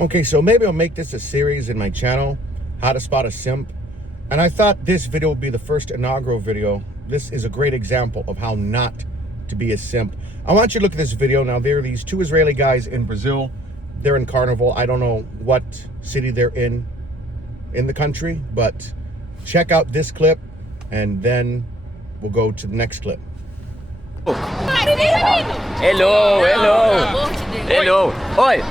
Okay, so maybe I'll make this a series in my channel, How to Spot a Simp. And I thought this video would be the first inaugural video. This is a great example of how not to be a simp. I want you to look at this video. Now, there are these two Israeli guys in Brazil. They're in Carnival. I don't know what city they're in the country, but check out this clip, and then we'll go to the next clip. Hello, hello. Hello. Oi.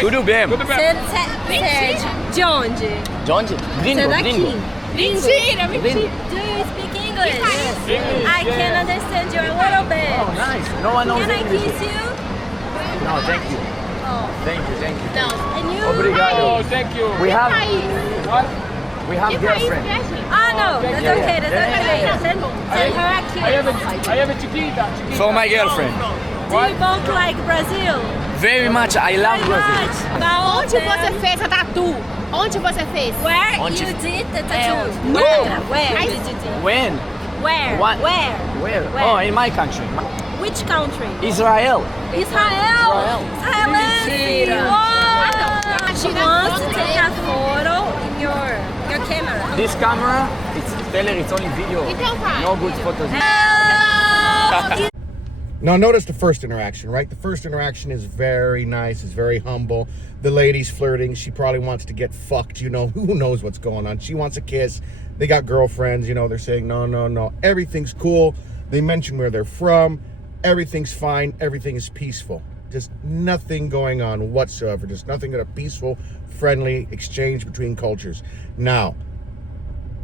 Tudo bem? Você é de onde? De onde? Gringo, Você é daqui? gringo. Mentira, Gringo. Do you speak English? I can understand you a little bit. Oh, nice. No one knows Can I English. kiss you? No, thank you. Oh. Thank you, thank you. No. And you? Obrigado. Oh, thank you. We have girlfriend. Ah, no. That's okay. That's okay. Send her a kiss. I have a chiquita. For my girlfriend. Do you both like Brazil? Very much. I love Very Brazil. much. Onde você fez a tatu? Onde você fez? Where Onde? you did the tattoo? No. Where did you do? When? Where? What? Where? Where? Where? Oh, in my country. Which country? Israel. Israel. Israelense. Wow. She wants to take a photo in your camera. This camera, it's only video. Então vai. No good photos. Hello. Now, notice the first interaction, right? The first interaction is very nice. It's very humble. The lady's flirting. She probably wants to get fucked. You know, who knows what's going on? She wants a kiss. They got girlfriends. You know, they're saying, no, no, no. Everything's cool. They mention where they're from. Everything's fine. Everything is peaceful. Just nothing going on whatsoever. Just nothing but a peaceful, friendly exchange between cultures. Now,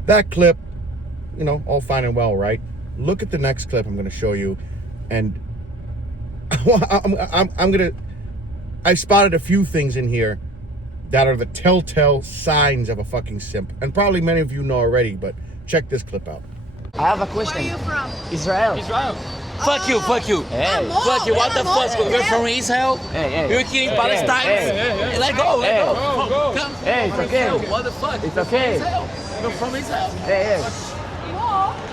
that clip, you know, all fine and well, right? Look at the next clip I'm going to show you. And I spotted a few things in here that are the telltale signs of a fucking simp. And probably many of you know already, but check this clip out. I have a question. Where are you from? Israel. Israel. Fuck you, fuck you. Hey. Fuck you, what the fuck? You're from Israel? Hey. You're killing Palestine? Hey. Let go, let go. Go. Come. Hey, it's okay. What the fuck? It's okay. You're from Israel? Hey.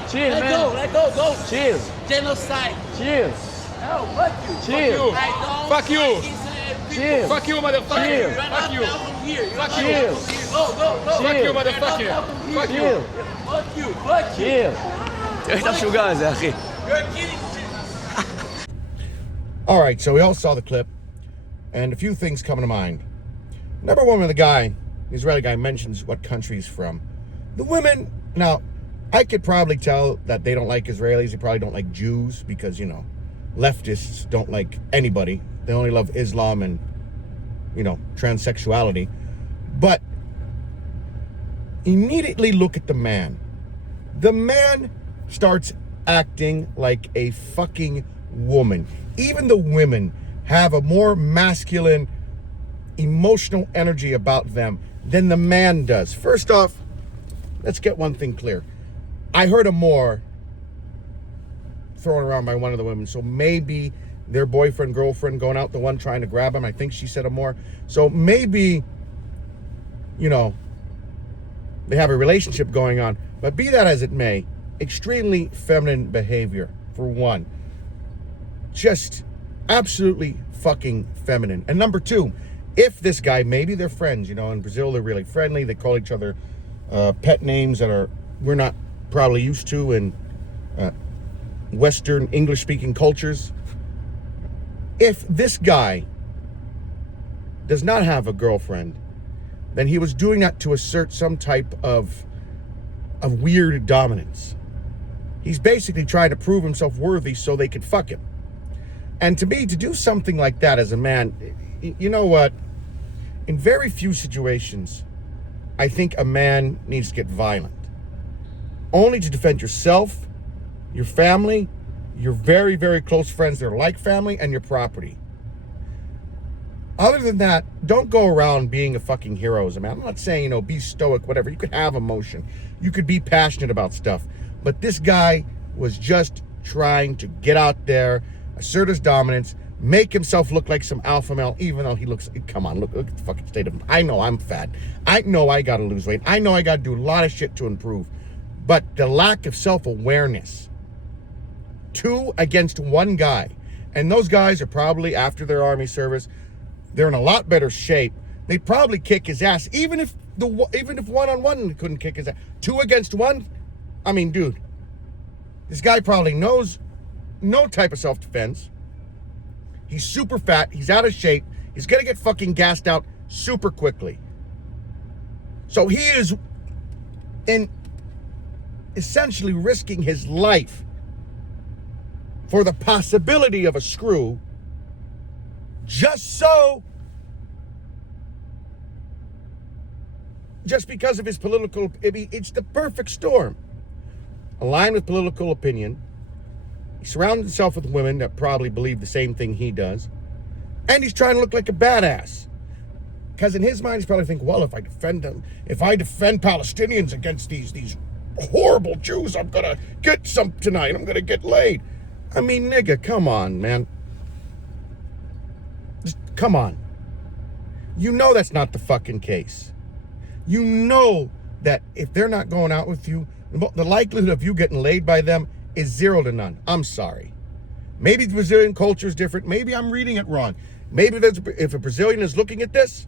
Chill, Let man. go, let go, go. Chill. Genocide. Chill. No, fuck you. Chill. Fuck I don't Fuck you. like Israel people. Chill. Fuck you, motherfucker. Chill. You're Fuck not you. now from here. You're Fuck not you. Chill. from here. Go, go, go. Fuck you, Chill. motherfucker. Fuck you. Chill. Fuck you, fuck you. Chill. אתה משוגע זה, אחי. You're killing. All right, so we all saw the clip, and a few things come to mind. Number one, when the Israeli guy mentions what country he's from. The women, now, I could probably tell that they don't like Israelis. They probably don't like Jews because, you know, leftists don't like anybody. They only love Islam and, you know, transsexuality. But immediately look at the man. The man starts acting like a fucking woman. Even the women have a more masculine, emotional energy about them than the man does. First off, let's get one thing clear. I heard a more thrown around by one of the women. So maybe their boyfriend, girlfriend going out, the one trying to grab him. I think she said a more. So maybe, you know, they have a relationship going on. But be that as it may, extremely feminine behavior, for one. Just absolutely fucking feminine. And number two, if this guy, maybe they're friends, you know, in Brazil they're really friendly. They call each other pet names that we're not probably used to in Western English-speaking cultures. If this guy does not have a girlfriend, then he was doing that to assert some type of weird dominance. He's basically trying to prove himself worthy so they could fuck him. And to me, to do something like that as a man, you know what? In very few situations, I think a man needs to get violent. Only to defend yourself, your family, your very, very close friends that are like family, and your property. Other than that, don't go around being a fucking hero as a man. I'm not saying, you know, be stoic, whatever. You could have emotion. You could be passionate about stuff. But this guy was just trying to get out there, assert his dominance, make himself look like some alpha male, even though he looks, come on, look at the fucking state of him. I know I'm fat. I know I gotta lose weight. I know I gotta do a lot of shit to improve. But the lack of self-awareness, 2 against 1 guy, and those guys are probably, after their army service, they're in a lot better shape they'd probably kick his ass, even if one-on-one couldn't kick his ass. 2 against 1? I mean, dude, this guy probably knows no type of self-defense. He's super fat. He's out of shape. He's going to get fucking gassed out super quickly. So he is essentially risking his life for the possibility of a screw just because of his political, it's the perfect storm. Aligned with political opinion. He surrounded himself with women that probably believe the same thing he does. And he's trying to look like a badass. Because in his mind, he's probably thinking, well, if I defend Palestinians against these horrible Jews, I'm going to get some tonight. I'm going to get laid. I mean, nigga, come on, man. Just come on. You know that's not the fucking case. You know that if they're not going out with you, the likelihood of you getting laid by them is 0 to none. I'm sorry. Maybe the Brazilian culture is different. Maybe I'm reading it wrong. Maybe if a Brazilian is looking at this,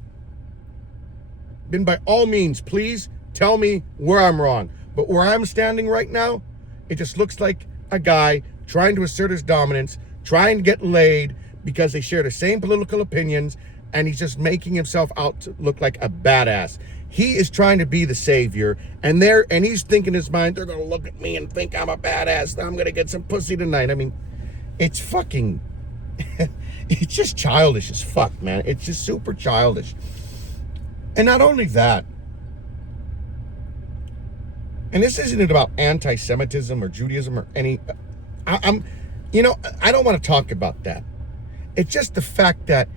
then by all means, please tell me where I'm wrong. But where I'm standing right now, it just looks like a guy trying to assert his dominance, trying to get laid because they share the same political opinions, and he's just making himself out to look like a badass. He is trying to be the savior, and he's thinking in his mind, they're going to look at me and think I'm a badass. I'm going to get some pussy tonight. I mean, it's fucking, it's just childish as fuck, man. It's just super childish. And not only that, and this isn't about anti-Semitism or Judaism or any, I don't want to talk about that. It's just the fact that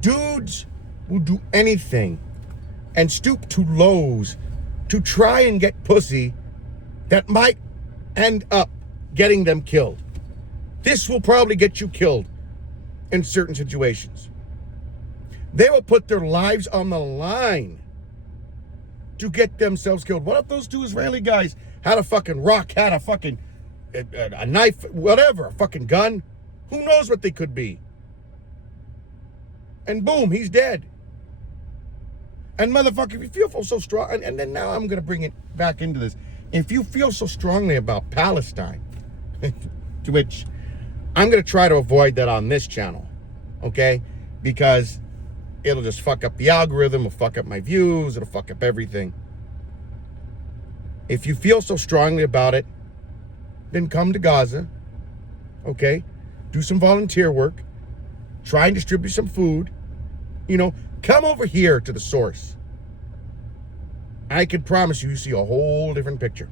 dudes will do anything and stoop to lows to try and get pussy that might end up getting them killed. This will probably get you killed in certain situations. They will put their lives on the line to get themselves killed. What if those 2 Israeli guys had a fucking rock, had a fucking a knife, whatever, a fucking gun? Who knows what they could be? And boom, he's dead. And motherfucker, if you feel so strong, and then now I'm going to bring it back into this. If you feel so strongly about Palestine, to which I'm going to try to avoid that on this channel, okay? Because it'll just fuck up the algorithm, it'll fuck up my views, it'll fuck up everything. If you feel so strongly about it, then come to Gaza, okay? Do some volunteer work, try and distribute some food, come over here to the source. I can promise you see a whole different picture.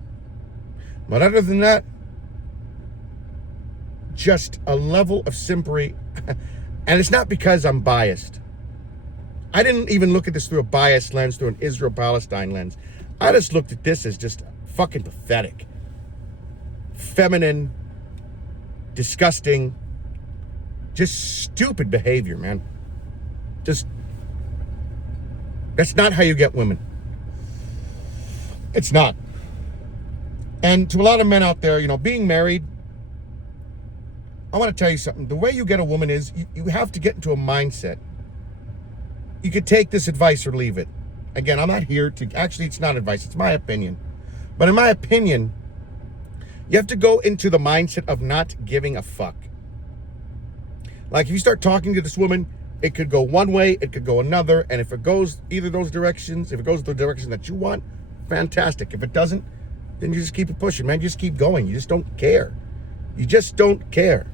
But other than that, just a level of simpery. And it's not because I'm biased. I didn't even look at this through a biased lens, through an Israel-Palestine lens. I just looked at this as just fucking pathetic. Feminine, disgusting, just stupid behavior, man. Just, that's not how you get women. It's not. And to a lot of men out there, being married, I want to tell you something. The way you get a woman is you have to get into a mindset. You could take this advice or leave it. Again, I'm not here to, actually it's not advice, it's my opinion. But in my opinion, you have to go into the mindset of not giving a fuck. Like if you start talking to this woman, it could go one way, it could go another, and if it goes either of those directions, if it goes the direction that you want, fantastic. If it doesn't, then you just keep it pushing, man. You just keep going. You just don't care. You just don't care.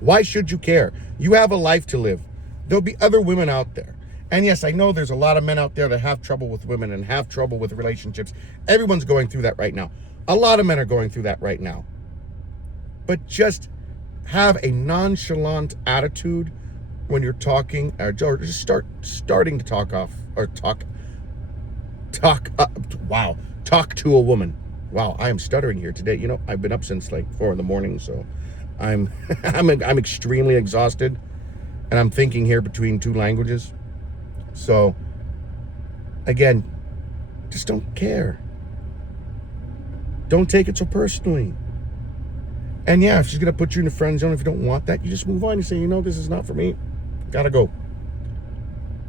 Why should you care? You have a life to live. There'll be other women out there. And yes, I know there's a lot of men out there that have trouble with women and have trouble with relationships. Everyone's going through that right now. A lot of men are going through that right now. But just have a nonchalant attitude when you're talking, or just starting to talk to a woman. Wow, I am stuttering here today. I've been up since like 4 a.m, so I'm extremely exhausted, and I'm thinking here between 2 languages. So again, just don't care. Don't take it so personally. And yeah, if she's gonna put you in the friend zone, if you don't want that, you just move on. You say, this is not for me. Gotta go.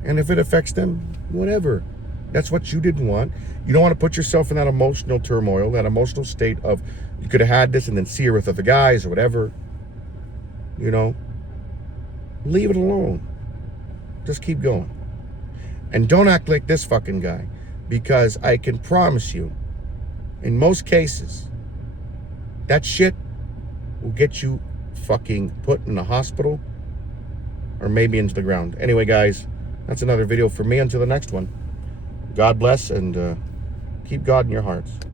And if it affects them, whatever. That's what you didn't want. You don't want to put yourself in that emotional turmoil, that emotional state of you could have had this and then see her with other guys or whatever. You know, leave it alone. Just keep going. And don't act like this fucking guy, because I can promise you, in most cases, that shit will get you fucking put in a hospital or maybe into the ground. Anyway, guys, that's another video for me. Until the next one, God bless, and keep God in your hearts.